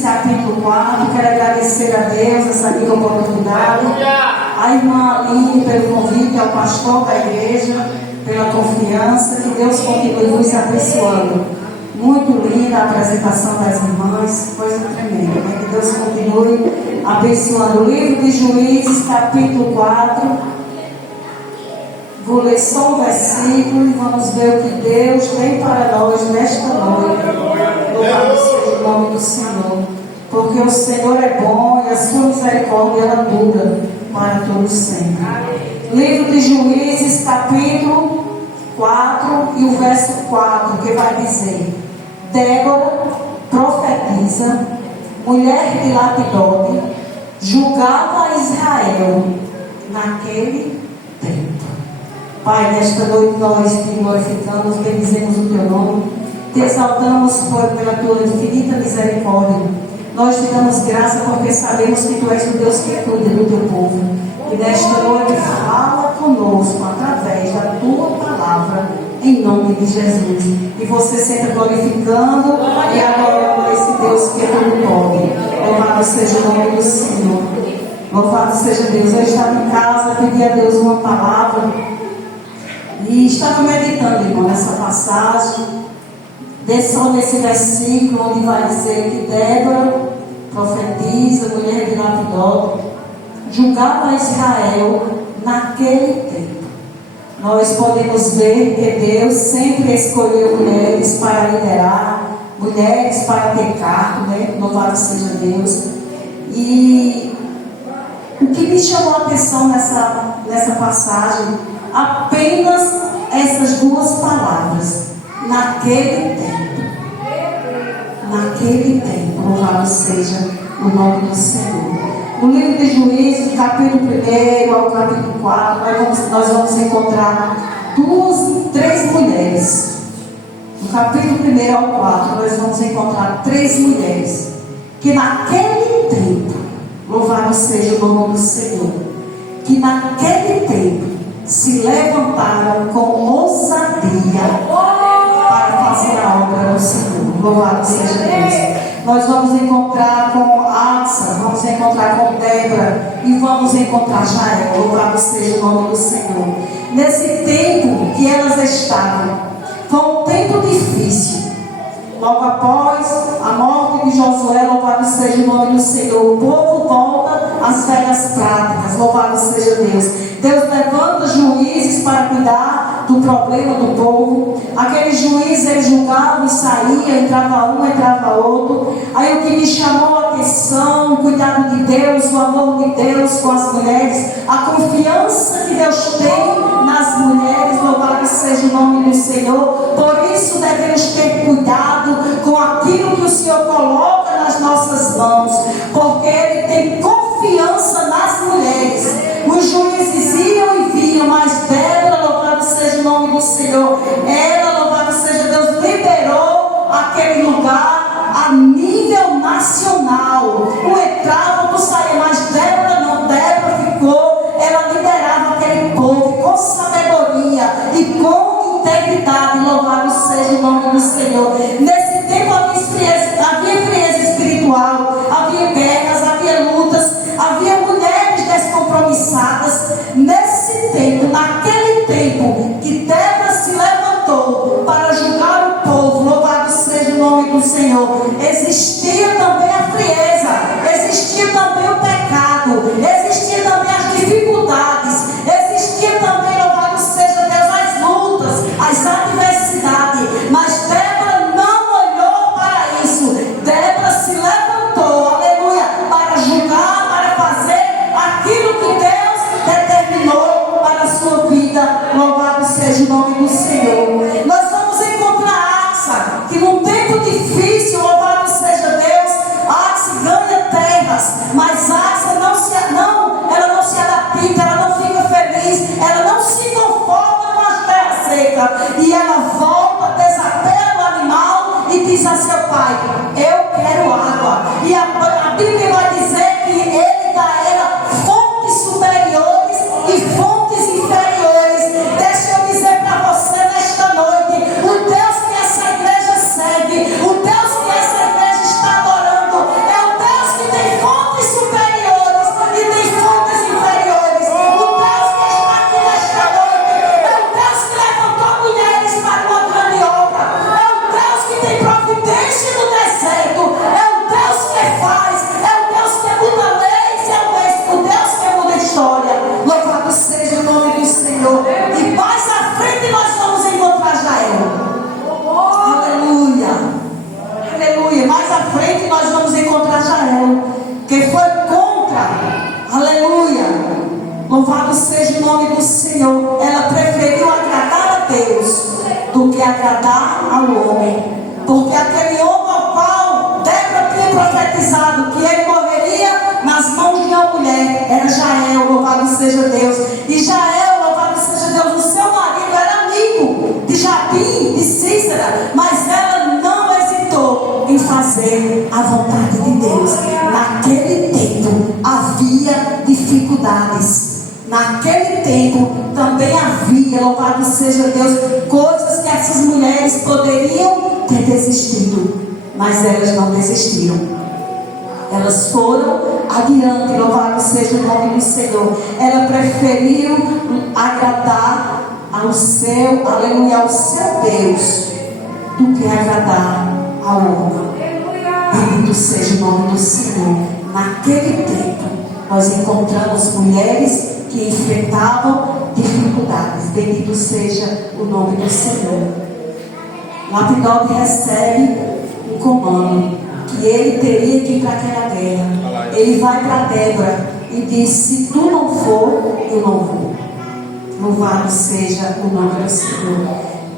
Juízes, capítulo 4. Quero agradecer a Deus essa amiga oportunidade. A irmã Aline pelo convite, ao pastor da igreja, pela confiança. Que Deus continue nos abençoando. Muito linda a apresentação das irmãs, coisa tremenda. Que Deus continue abençoando. O livro de Juízes, capítulo 4. Vou ler só um versículo e vamos ver o que Deus tem para nós nesta noite. Louvado seja o nome do Senhor. Porque o Senhor é bom e a sua misericórdia ela dura para todos sempre. Livro de Juízes, capítulo 4 e o verso 4, que vai dizer: Débora, profetiza, mulher de Lapidote, julgava Israel naquele tempo. Pai, nesta noite nós te glorificamos, bendizemos o teu nome, te exaltamos pela tua infinita misericórdia. Nós te damos graça porque sabemos que tu és o Deus que cuida do teu povo. E nesta noite fala conosco através da tua palavra, em nome de Jesus. E você sempre glorificando e adorando esse Deus que tudo pode. Louvado seja o nome do Senhor. Louvado seja Deus. Eu estava em casa, pedi a Deus uma palavra e estava meditando, irmão, nessa passagem, só nesse versículo onde vai dizer que Débora, profetiza, mulher de Lapidote, julgava Israel naquele tempo. Nós podemos ver que Deus sempre escolheu mulheres para liderar, mulheres para ter cargo, né? Louvado seja Deus. E o que me chamou a atenção nessa passagem, apenas essas duas palavras: naquele tempo. Naquele tempo, louvado seja o nome do Senhor. No livro de Juízes, capítulo 1 ao capítulo 4, nós vamos encontrar três mulheres. No capítulo 1 ao 4, nós vamos encontrar três mulheres que naquele tempo, louvado seja o nome do Senhor, que naquele tempo se levantaram com ousadia para fazer a obra do Senhor. Louvado seja Deus. Nós vamos encontrar com Asa, vamos encontrar com Débora e vamos encontrar Jael. Louvado seja o nome do Senhor. Nesse tempo que elas estavam, foi um tempo difícil. Logo após a morte de Josué, louvado seja o nome do Senhor, o povo volta às velhas práticas. Louvado seja Deus. Deus levanta juízes para cuidar do problema do povo. Aqueles juízes, eles julgavam e saíam, entrava um, entrava outro. Aí o que me chamou a atenção, o cuidado de Deus, o amor de Deus com as mulheres, a confiança que Deus tem nas mulheres. Louvado seja o nome do Senhor. Por isso devemos ter cuidado com aquilo que o Senhor coloca nas nossas mãos, porque Ele tem confiança nas mulheres. Os juízes iam e vinham, mas Débora, louvado seja o nome do Senhor, ela, louvado seja Deus, liderou aquele lugar a nível nacional. O entrava, tu saía, mas Débora não, Débora ficou, ela liderava aquele povo com sabedoria e com integridade. Louvado seja o nome do Senhor. Nesse tempo havia frieza espiritual, havia guerras, havia lutas, havia mulheres descompromissadas. Nesse tempo, naquele tempo que Débora se levantou para julgar o povo, louvado seja o nome do Senhor, existia também a frieza, nome do Senhor, ela preferiu agradar a Deus do que agradar ao homem. Porque aquele homem ao qual Débora tinha profetizado que ele morreria nas mãos de uma mulher, era Jael, louvado seja Deus. E Jael, louvado seja Deus, o seu marido era amigo de Jabim, de Cícera, mas ela não hesitou em fazer a vontade de Deus. Naquele tempo havia dificuldades. Naquele tempo também havia, louvado seja Deus, coisas que essas mulheres poderiam ter desistido, mas elas não desistiram. Elas foram adiante, louvado seja o nome do Senhor. Ela preferiu agradar ao seu, aleluia, ao seu Deus, do que agradar ao homem. Bendito seja o nome do Senhor. Naquele tempo, nós encontramos mulheres que enfrentavam dificuldades. Bendito seja o nome do Senhor. Lapidote recebe um comando que ele teria que ir para aquela guerra. Ele vai para Débora e diz: se tu não for, eu não vou. Louvado seja o nome do Senhor.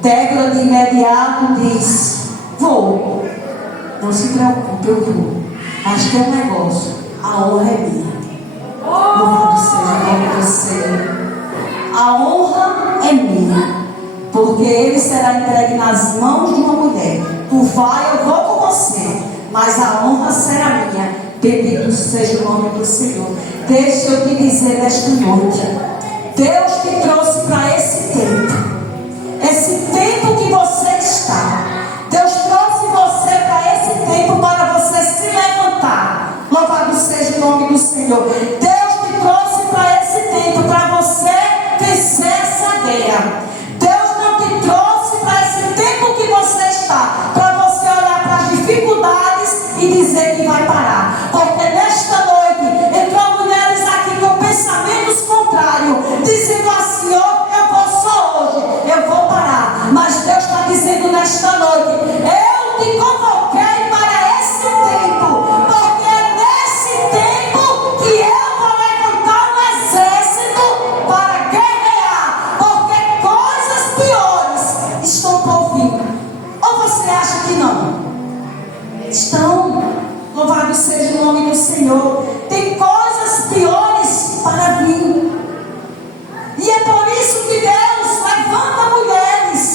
Débora de imediato diz: vou. Não se preocupe, eu vou. Mas tem um negócio: a honra é minha. Louvado seja o nome do Senhor. A honra é minha, porque ele será entregue nas mãos de uma mulher. Tu vai, eu vou com você, mas a honra será minha. Bendito seja o nome do Senhor. Deixa eu te dizer nesta noite: Deus te trouxe para esse tempo que você está. Deus trouxe você para esse tempo para você se levantar. Louvado seja o nome do Senhor. Deus te trouxe para esse tempo para você vencer essa guerra. Deus não te trouxe para esse tempo que você está para você olhar para as dificuldades e dizer que vai parar. Porque nesta noite entrou mulheres aqui com pensamentos contrários, dizendo assim: eu vou só hoje, eu vou parar. Mas Deus está dizendo nesta noite: eu te convoquei para esse tempo, porque é nesse tempo que eu vou levantar um exército para guerrear, porque coisas piores estão por vir. Ou você acha que não? Estão. Louvado seja o nome do Senhor. Tem coisas piores para vir. E é por isso que Deus levanta mulheres.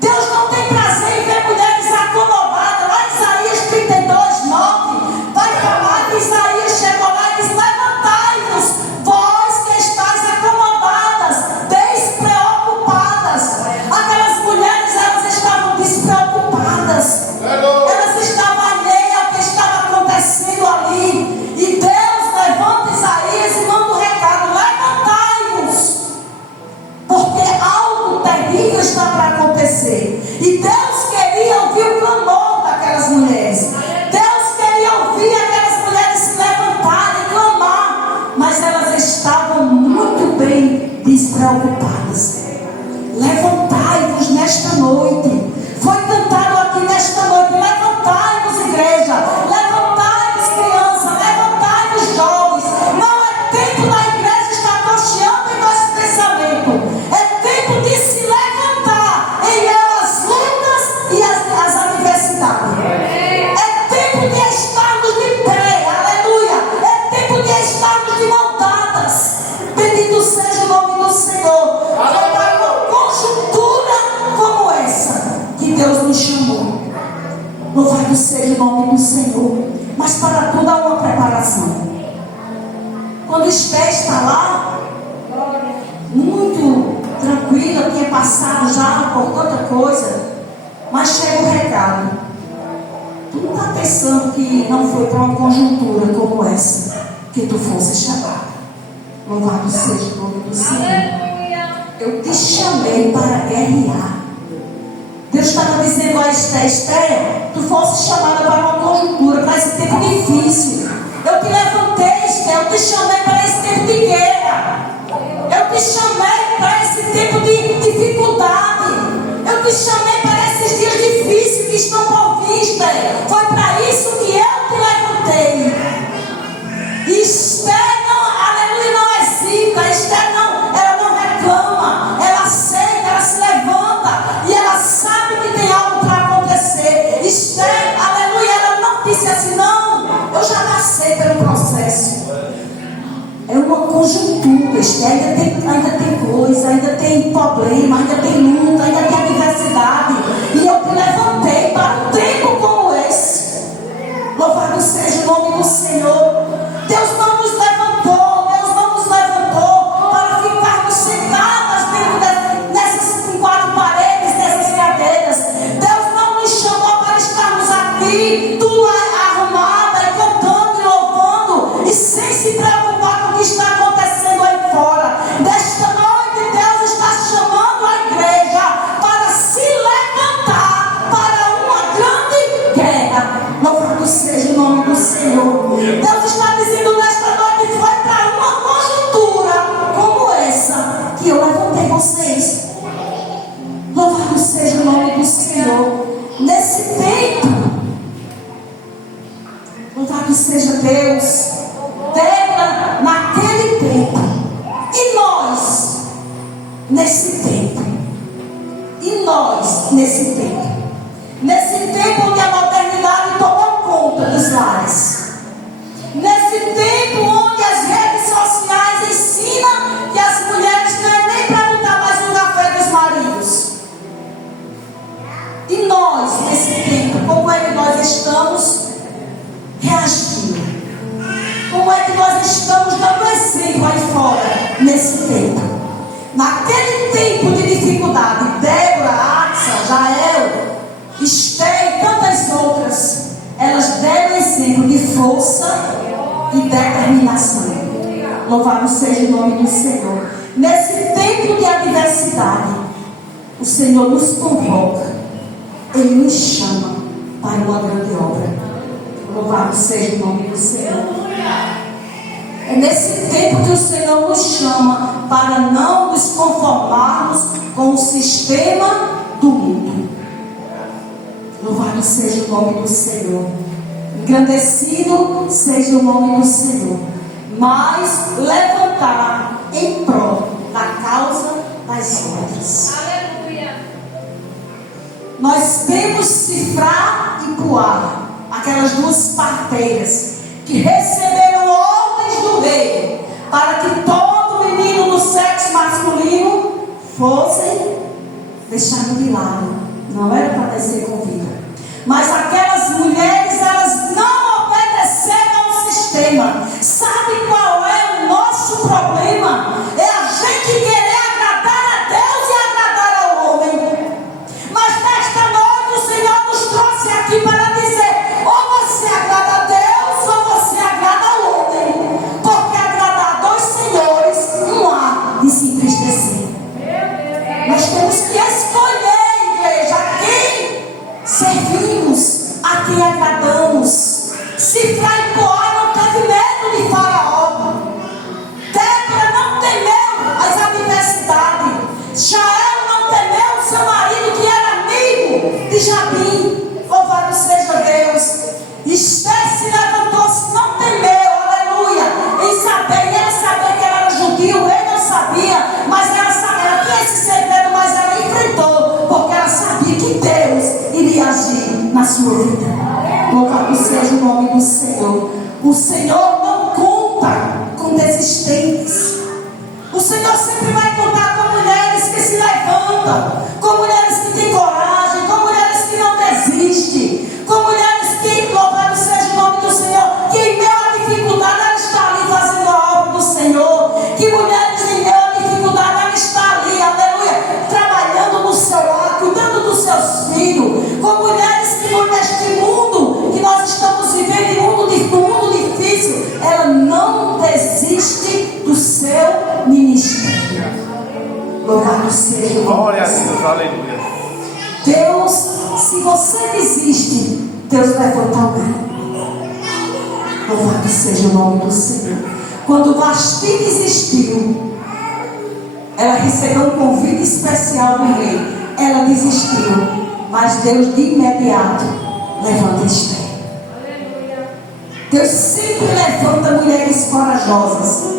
Deus não tem prazer em ver mulheres acomodadas. Lá em Isaías 32, 9, vai falar que Isaías chegou lá e diz: levantai-vos, vós que estáis acomodadas, despreocupadas. Aquelas mulheres, elas estavam despreocupadas. Elas estavam alheias ao que estava acontecendo ali. E Deus levanta Isaías e manda um recado: levantai-vos, porque algo terrível está para acontecer. E Deus queria ouvir o clamor daquelas mulheres. Deus queria ouvir aquelas mulheres se levantarem e clamar, mas elas estavam muito bem despreocupadas. Levantai-vos nesta noite. Foi cantado aqui nesta noite: levantai-vos, igreja, levantai-vos, criança, levantai-vos, jovens. Não é tempo da igreja estar cocheando em nosso pensamento. É tempo de se levantar em meio às lutas e às adversidades. É tempo de estarmos de pé, aleluia. É tempo de estarmos de mão dadas. Bendito seja o nome do Senhor. Foi para uma conjuntura como essa que Deus nos chamou. Louvado seja o nome do Senhor. Mas para tudo há uma preparação. Quando Esther está lá, muito tranquila, tinha passado já por tanta coisa, mas chega o recado: tu não está pensando que não foi para uma conjuntura como essa que tu fosse chamada. Louvado seja o nome do Senhor. Eu te chamei para guerrear. Deus estava dizendo a Esther: Esther, tu fosse chamada para uma conjuntura, para esse tempo difícil. Eu te levantei, Esther, eu te chamei para esse tempo de guerra. Eu te chamei para esse tempo de dificuldade. Eu te chamei para esses dias difíceis que estão por vir, Esther. Foi para isso que eu te levantei. Esther não, aleluia, não hesita. Esther não disse assim: não, eu já passei pelo processo. É uma conjuntura, ainda tem coisa, ainda tem problema, ainda tem luta, ainda tem adversidade. E eu te levantei para um tempo como esse. Louvado seja o nome do Senhor. Deus não nos levantou para ficarmos sentadas nessas quatro paredes, nessas cadeiras. Deus não nos chamou para estarmos aqui, tudo arrumada e cantando e louvando, e sem se preocupar com o que está acontecendo aí fora. Nesta noite, Deus está chamando a igreja para se levantar para uma grande guerra. Louvado seja o nome do Senhor. Deus está dizendo nesta noite: foi para uma conjuntura como essa que eu levantei vocês. Louvado seja o nome do Senhor. Nesse tempo, louvado seja Deus. Débora naquele tempo, e nós nesse tempo, nesse tempo onde a modernidade tomou conta dos lares, nesse tempo onde as redes sociais ensinam que as mulheres não é nem para botar mais no café dos maridos. E nós nesse tempo, como é que nós estamos reagindo? Como é que nós estamos dando exemplo aí fora, nesse tempo? Naquele tempo de dificuldade, Débora, Axa, Jael, Esther e tantas outras, elas deram exemplo de força e determinação. Louvado seja o nome do Senhor. Nesse tempo de adversidade, o Senhor nos convoca, Ele nos chama para uma grande obra. Louvado seja o nome do Senhor. É nesse tempo que o Senhor nos chama para não nos conformarmos com o sistema do mundo. Louvado seja o nome do Senhor. Engrandecido seja o nome do Senhor. Mas levantar em prol da causa das outras. Aleluia. Nós temos Cifrá e Puá, aquelas duas parteiras que receberam ordens do rei para que todo menino do sexo masculino fossem deixados de lado. Não era para descer com vida. Mas aquelas mulheres, elas não obedeceram ao sistema. Sabe qual é o nosso problema? É a gente querer agradar a Deus e agradar ao homem. Mas nesta noite o Senhor nos trouxe aqui para dizer: ou você agrada a Deus ou você agrada ao homem. Porque agradar a dois senhores não há de se entristecer. Nós temos que escolher, igreja, a quem servimos, a quem agradamos. Cifrá e Puá não teve medo de Faraó. Débora não temeu as adversidades. Jael não temeu seu marido, que era amigo de Jabim. Louvado seja Deus. Esther se levantou-se, não temeu, aleluia, em saber, e ela sabia que ela era judia, o rei não sabia, mas ela sabia, ela tinha esse segredo, mas ela enfrentou, porque ela sabia que Deus iria agir na sua vida. Louvado seja o nome do Senhor. O Senhor não conta com desistentes. O Senhor sempre vai contar com mulheres que se levantam, com mulheres que têm coragem, com mulheres que não desistem, com mulheres que, louvado seja o nome do Senhor, que em meio à dificuldade ela está ali fazendo a obra do Senhor, que mulheres em meio à dificuldade ela está ali, aleluia, trabalhando no seu lar, cuidando dos seus filhos, com mulheres que neste mundo que nós estamos vivendo, mundo difícil, ela não desiste do seu ministério. Louvado seja o nome. Glória a Deus, aleluia. Deus, se você desiste, Deus levanta alguém. Louvado seja o nome do Senhor. Quando Vasti desistiu, ela recebeu um convite especial do rei. Ela desistiu, mas Deus de imediato levanta Esther. Deus sempre levanta mulheres corajosas,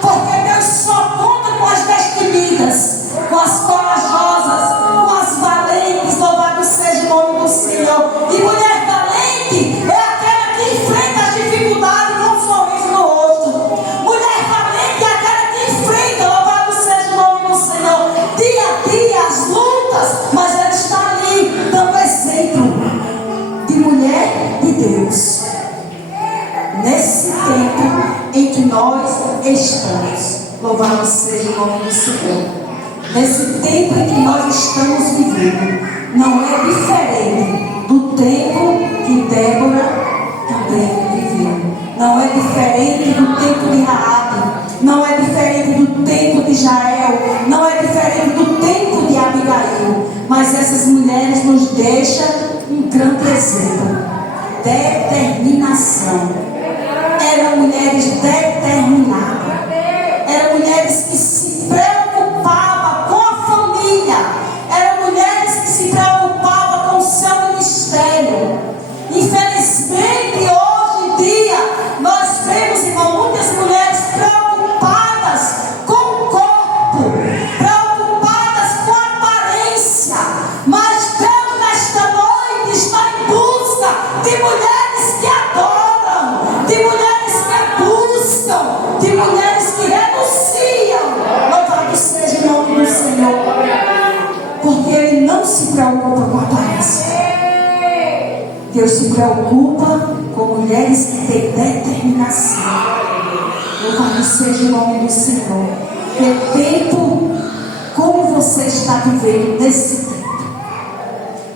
porque Deus só conta com as destemidas, com as corajosas, com as valentes. Louvado seja o nome do Senhor. E mulher valente é nesse tempo em que nós estamos. Louvado seja o nome do Senhor. Nesse tempo em que nós estamos vivendo, não é diferente do tempo que Débora também viveu. Não é diferente do tempo de Raabe. Não é diferente do tempo de Jael. Não é diferente do tempo de Abigail. Mas essas mulheres nos deixam um grande exemplo. Determinação. Eram mulheres determinadas. Eram mulheres que se preocupavam com a família. Eram mulheres que se preocupavam com o seu ministério. Infelizmente, hoje em dia, nós vemos, irmão, muitas mulheres preocupadas com o corpo, preocupadas com a aparência. Mas Deus, nesta noite, está em busca de mulheres que adoram, de mulheres que buscam, de mulheres que renunciam. Louvado seja o nome do Senhor. Porque Ele não se preocupa com a aparência. Deus se preocupa com mulheres que têm determinação. Louvado seja o nome do Senhor. Que tempo, como você está vivendo nesse tempo?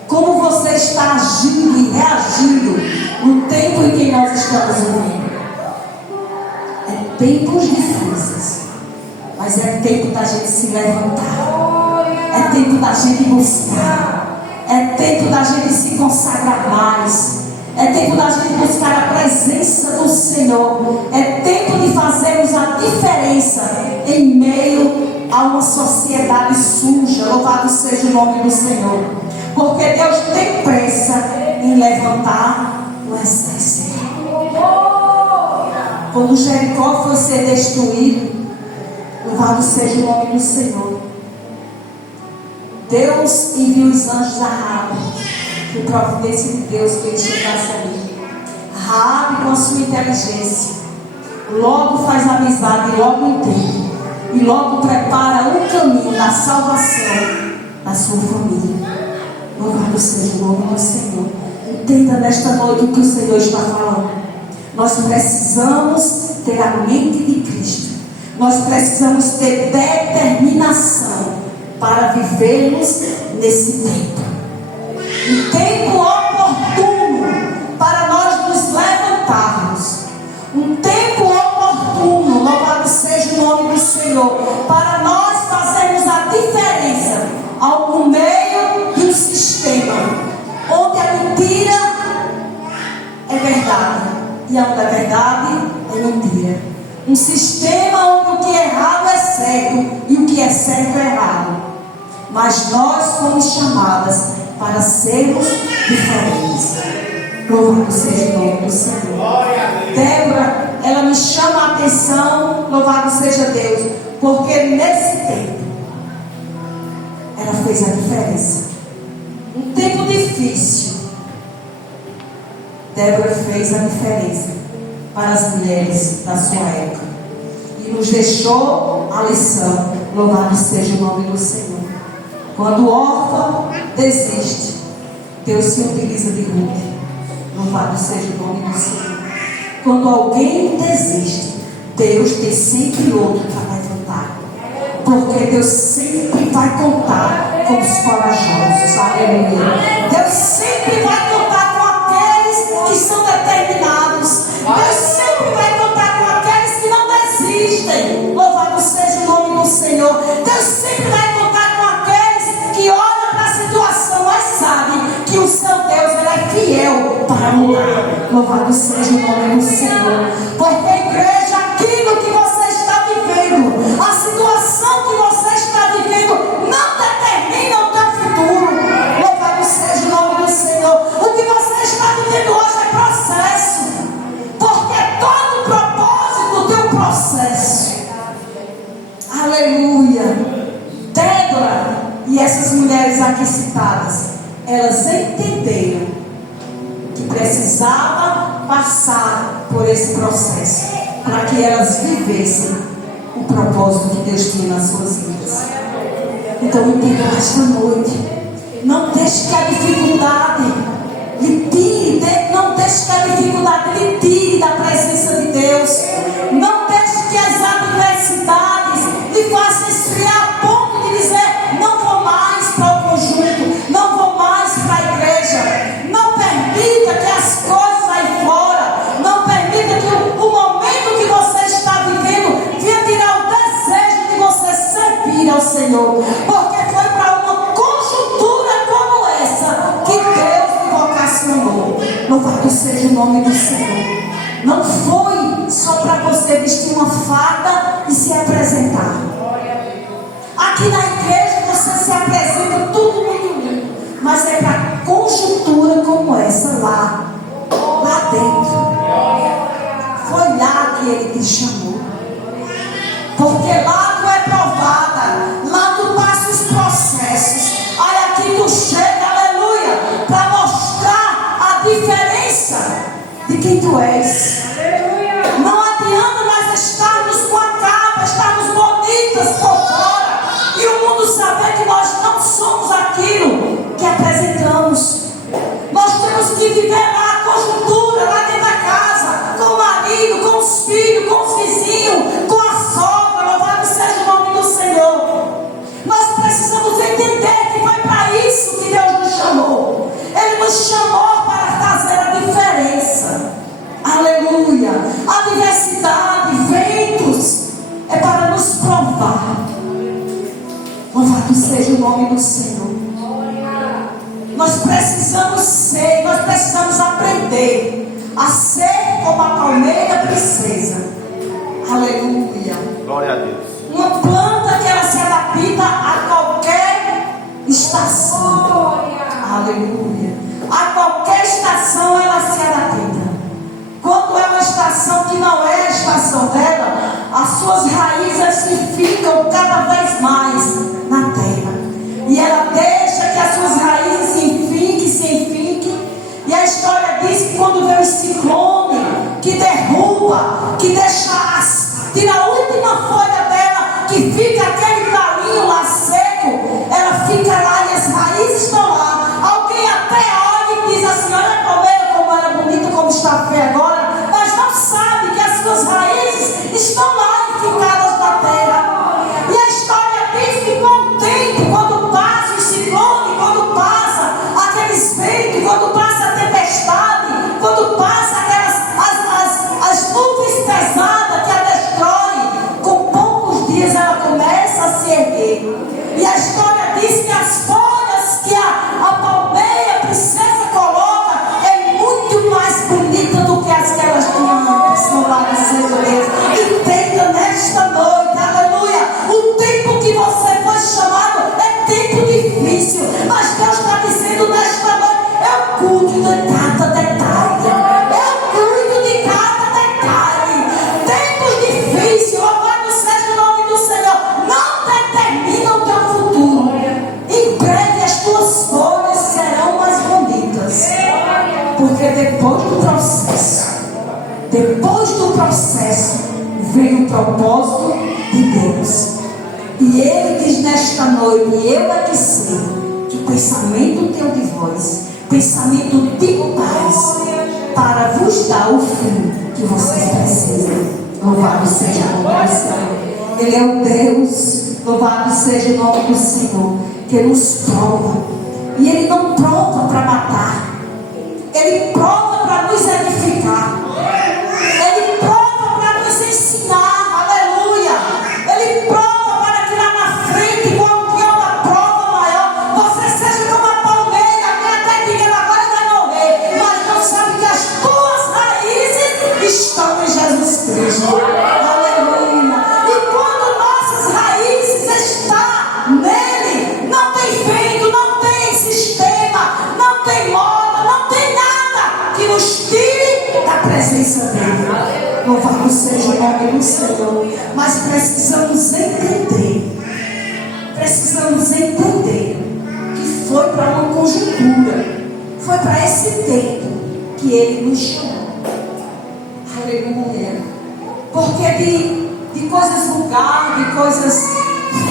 Como você está agindo e reagindo no tempo em que nós estamos vivendo? É tempos difíceis, mas é tempo da gente se levantar. É tempo da gente buscar. É tempo da gente se consagrar mais. É tempo da gente buscar a presença do Senhor. É tempo de fazermos a diferença em meio a uma sociedade suja. Louvado seja o nome do Senhor. Porque Deus tem pressa em levantar o exército. Quando Jericó foi ser destruído, louvado seja o nome do Senhor, Deus enviou os anjos a Raabe, por providência de Deus, que ele chegasse ali. Raabe, com a sua inteligência, logo faz amizade, logo entende, e logo prepara um caminho da salvação da sua família. Louvado seja o nome do Senhor. Entenda nesta noite o que o Senhor está falando. Nós precisamos ter a mente de Cristo. Nós precisamos ter determinação para vivermos nesse tempo. Um tempo oportuno para nós nos levantarmos. Um tempo oportuno, louvado seja o nome do Senhor, para nós fazermos a diferença ao meio de um sistema onde a mentira é verdade e onde a verdade é mentira. Um sistema onde o que é errado é certo e o que é certo é errado. Mas nós fomos chamadas para sermos diferentes. Louvado seja o nome do Senhor. Débora, ela me chama a atenção, louvado seja Deus, porque nesse tempo ela fez a diferença. Um tempo difícil, Débora fez a diferença para as mulheres da sua época e nos deixou a lição. Louvado seja o nome do Senhor. Quando o órfão desiste, Deus se utiliza de Ruth. Louvado seja o nome do Senhor. Quando alguém desiste, Deus tem sempre outro para levantar. Porque Deus sempre vai contar com os corajosos. Aleluia. Deus sempre vai contar com aqueles que são determinados. Deus sempre vai contar com aqueles que não desistem. Louvado seja o nome do Senhor. Deus sempre vai contar com aqueles que olham para a situação, mas sabem que o seu Deus ele é fiel para mudar. Louvado seja o nome do Senhor. Porque a igreja, aquilo que você está vivendo, a situação que você está vivendo, não determina o teu futuro. Louvado seja o nome do Senhor. O que você está vivendo hoje é processo. Porque todo propósito tem um processo. Aleluia. Débora e essas mulheres aqui citadas, elas entenderam que precisava passar por esse processo para que elas vivessem o propósito que Deus tinha nas suas vidas. Então entenda esta noite, não deixe que a dificuldade lhe tire, não deixe que a dificuldade lhe tire da presença nome do Senhor. Não foi só para você vestir uma farda e se apresentar. Aqui na igreja você se apresenta tudo muito lindo, mas é para conjuntura como essa lá dentro. Foi lá que Ele te chamou. Porque lá tu é provada, lá tu passa os processos. Aí aqui tu chega, aleluia, para mostrar a diferença de quem tu és. Não adianta nós estarmos com a capa, estarmos bonitas por fora e o mundo saber que nós não somos aquilo que apresentamos. Nós temos que viver lá a conjuntura, lá dentro da casa, com o marido, com os filhos, com os vizinhos, com a sogra. Louvado seja o nome do Senhor. Nós precisamos entender que foi para isso que Deus nos chamou. Ele nos chamou para fazer a diferença. Aleluia. A diversidade, ventos, é para nos provar. Louvado seja o nome do Senhor. Nós precisamos ser, nós precisamos aprender a ser como a palmeira princesa. Aleluia. Glória a Deus. Uma planta que ela se adapta a qualquer estação. Aleluia. A qualquer estação ela se adapta. Quando é uma estação que não é a estação dela, as suas raízes se ficam cada vez mais na terra. E ela deixa que as suas raízes se enfiquem. E a história diz que quando vem o ciclone, que derruba, que deixa tira a última folha dela, que fica aquele galinho lá seco, ela fica lá e as raízes estão lá. Alguém até olha e diz assim: olha a palmeira como era bonita, como está feia agora, mas não sabe que as suas raízes estão lá enficadas na terra. E a história diz que com o tempo, quando passa o ciclone, quando passa aqueles ventos, quando passa a tempestade, quando passa as nuvens pesadas que a destrói, com poucos dias ela começa a se erguer. E a história diz que as folhas que a palmeira princesa coloca é muito mais bonita do que as que elas tinham antes. Louvado seja Deus. Entenda nesta noite, aleluia, o tempo que você foi chamado é tempo difícil, mas Deus está dizendo nesta noite: eu cuido de cada detalhe, eu cuido de cada detalhe. Tempos difíceis, louvado seja o nome do Senhor, não determinam o teu futuro. Em breve as tuas folhas serão mais bonitas, porque depois do processo vem o propósito de Deus. E Ele diz nesta noite: e eu é que sei que pensamento tenho de vós, pensamento de paz, para vos dar o fim que vocês precisam. Louvado seja o nome do Senhor. Ele é o Deus, louvado seja o nome do Senhor, que nos prova. E Ele não prova para matar, Ele prova para nos edificar, Ele prova para nos ensinar. Aleluia. Ele prova para que lá na frente, quando vier uma prova maior, você seja como uma palmeira que até diga: agora vai morrer, mas não sabe que as tuas raízes estão em Jesus Cristo. Aleluia. E quando nossas raízes estão nele, não tem vento, não tem sistema, não tem moda, não tem nada que nos tire da presença dele. Louvado seja o nome do Senhor. Mas precisamos entender que foi para uma conjuntura, foi para esse tempo que Ele nos chamou. Aleluia. Porque de coisas vulgares, de coisas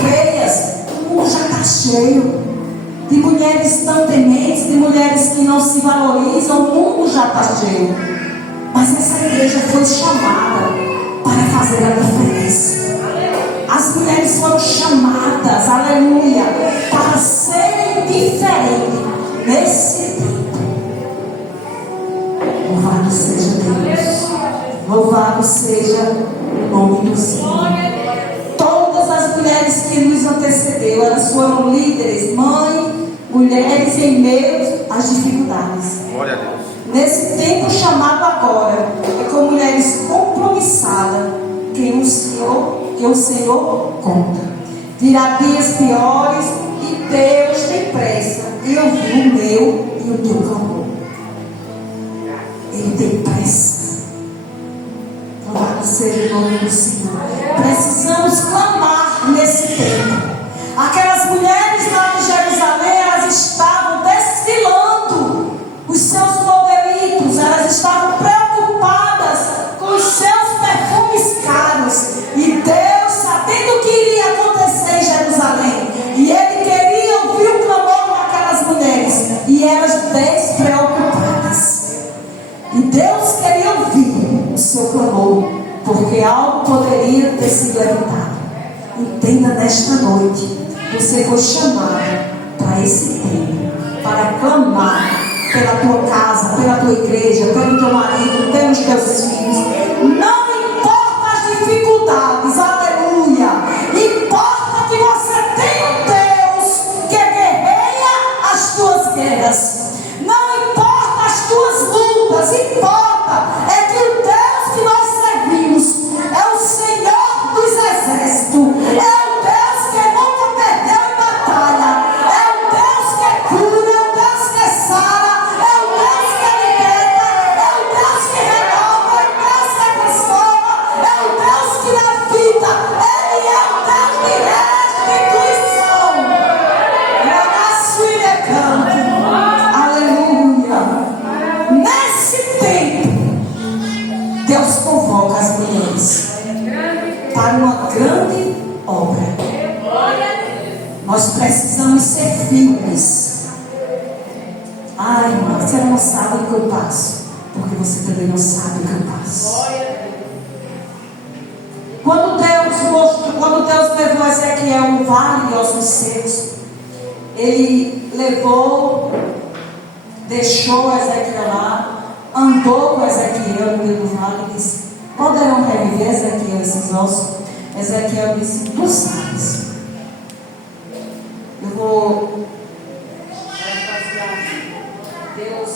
feias, o mundo já está cheio. De mulheres tão tementes, de mulheres que não se valorizam, o mundo já está cheio. Mas essa igreja foi chamada para fazer a diferença. As mulheres foram chamadas, aleluia, para serem diferentes nesse tempo. Louvado seja Deus. Louvado seja o nome do Senhor. Todas as mulheres que nos antecederam, elas foram líderes, mães, mulheres em meio às dificuldades. Glória a Deus. Nesse tempo chamado agora, é com mulheres compromissadas que o Senhor conta. Virá dias piores e Deus tem pressa em ouvir o meu e o teu clamor. Ele tem pressa. Louvado seja o nome do Senhor. Precisamos clamar nesse tempo. Aquelas mulheres lá de Jerusalém, elas estavam desfilando os seus modelitos, elas estavam preocupadas com os seus perfumes caros. E Deus, sabendo o que iria acontecer em Jerusalém, e Ele queria ouvir o clamor daquelas mulheres, e elas despreocupadas. E Deus queria ouvir o seu clamor, porque algo poderia ter sido evitado. Entenda nesta noite, você foi chamado para esse tempo, para clamar pela tua casa, pela tua igreja, pelo teu marido, pelos teus filhos. Não importa as dificuldades, aleluia. Importa que você tem um Deus que guerreia as tuas guerras. Não importa as tuas lutas, importa é que o Deus que nós servimos é o Senhor dos exércitos. É o Deus que nunca perdeu em batalha. É o Deus que cura, é o Deus que sara, é o Deus que liberta, é o Deus que renova, é o Deus que transforma, é o Deus que dá vida. Ele é o Deus de restituição. É a sua canto. Aleluia. Nesse tempo, Deus convoca as mulheres para uma grande obra. Nós precisamos ser firmes. Ai, irmã, você não sabe o que eu passo, porque você também não sabe o que eu passo. Quando Deus levou Ezequiel no vale de ossos secos, Ele levou, deixou Ezequiel lá, andou com Ezequiel no meio do vale e disse: poderão reviver, Ezequiel, esses ossos? Ezequiel disse: tu sabes. Eu vou. Deus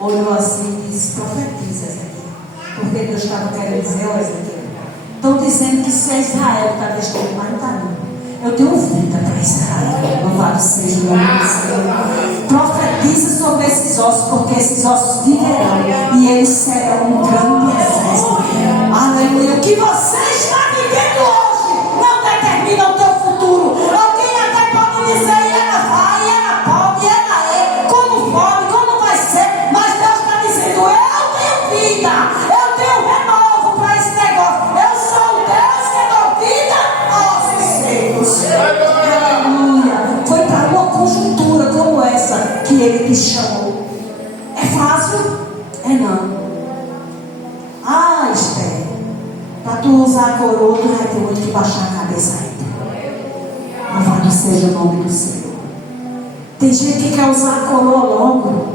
olhou assim e disse: profetiza, Ezequiel. Porque Deus estava querendo dizer: ó, Ezequiel, estão dizendo que se é Israel que está destruído, mas não está não. Eu tenho vida para Israel. Louvado seja o nome do Senhor. Profetiza sobre esses ossos, porque esses ossos viverão e eles serão um grande exército. Aleluia. O que você está vivendo hoje não determina o teu futuro. Alguém até pode dizer: ela vai, ela pode, ela é, como pode, como vai ser. Mas Deus está dizendo: eu tenho vida, eu tenho renovo para esse negócio. Eu sou o Deus que dou vida aos secos. Aleluia. Foi para uma conjuntura como essa que Ele te chamou. É fácil? É não. Ah, Esther, para tu usar a coroa, tu vai ter muito que baixar a cabeça aí. Louvado seja o nome do Senhor. Tem gente que quer usar a coroa logo.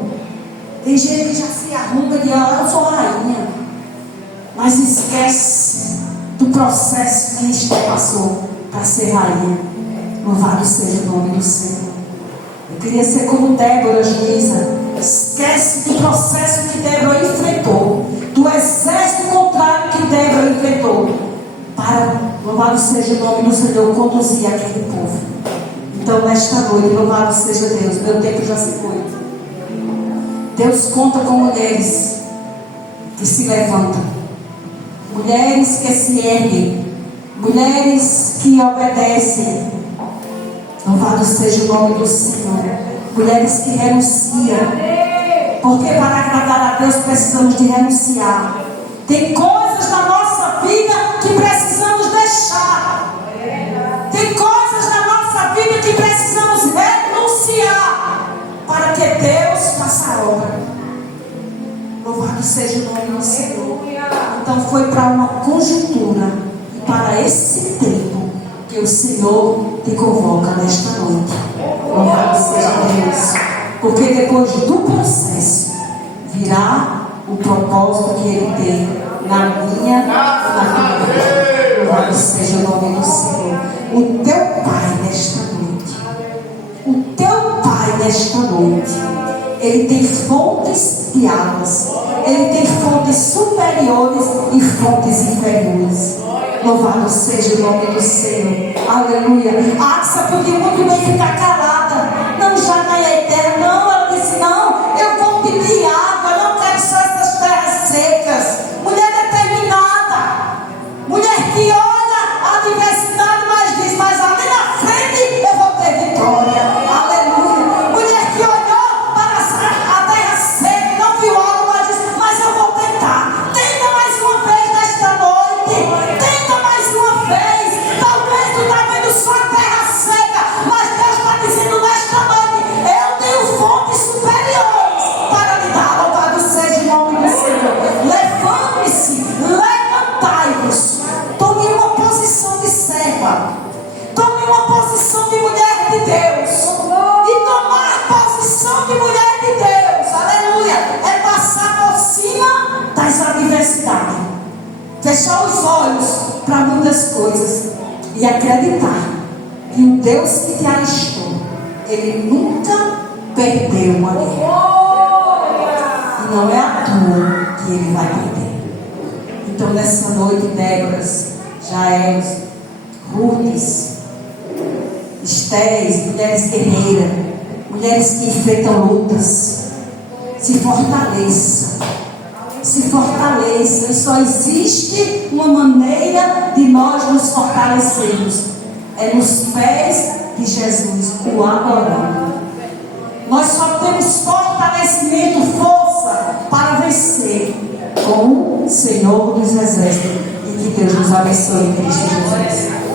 Tem gente que já se arruma de eu sou rainha. Mas esquece do processo que Esther passou para ser rainha. Louvado seja o nome do Senhor. Eu queria ser como Débora, juíza. Esquece do processo que Débora enfrentou, do exército contrário que Débora enfrentou, para, louvado seja o nome do Senhor, conduzir aquele povo. Então, nesta noite, louvado seja Deus, meu tempo já se foi. Deus conta com mulheres que se levantam, mulheres que se erguem, mulheres que obedecem. Louvado seja o nome do Senhor. Mulheres que renunciam, porque para agradar a Deus precisamos de renunciar. Tem coisas na nossa vida que precisamos deixar. Tem coisas na nossa vida que precisamos renunciar para que Deus faça a obra. Louvado seja o nome do Senhor. Então foi para uma conjuntura e para esse tempo que o Senhor te convoca nesta noite. Louvado seja Deus. Porque depois do processo virá o propósito que Ele tem na minha e na tua vida. Louvado seja o nome do Senhor. O teu Pai nesta noite, O teu Pai nesta noite, Ele tem fontes de águas. Ele tem fontes superiores e fontes inferiores. Louvado seja o nome do Senhor. Aleluia. A Axa podia muito bem ficar calada. Não, já não é eterna. Não, ela disse, não, eu vou pedir água. Eu não quero só essas terras secas. Mulher determinada. Mulher que olha a adversidade, mas diz, mas ali na frente eu vou ter vitória. Aleluia. Mulher que olhou para a terra seca e não viu água, mas diz, mas eu vou tentar. Tenta mais uma vez nesta noite. Tenta mais uma vez. Talvez tu está vendo só a terra seca, mas Deus está dizendo nesta noite, eu tenho fontes superiores para lhe dar. Louvado seja o nome do Senhor. Levante-se, levantai-vos. Tome uma posição de serva. Tome uma posição de mulher de Deus. E tomar posição de mulher de Deus, aleluia, é passar por cima das adversidades. Fechar os olhos para muitas coisas e acreditar que o Deus que te alistou, Ele nunca perdeu uma guerra. E não é a tua que Ele vai perder. Então nessa noite, Déboras, Jaéus, Rutes, Estéis, mulheres guerreiras, mulheres que enfrentam lutas, se fortaleça. Se fortaleça. Só existe uma maneira de nós nos fortalecermos. É nos pés de Jesus, o adorando. Nós só temos fortalecimento, força para vencer com o Senhor dos Exércitos. E que Deus nos abençoe em Cristo Jesus.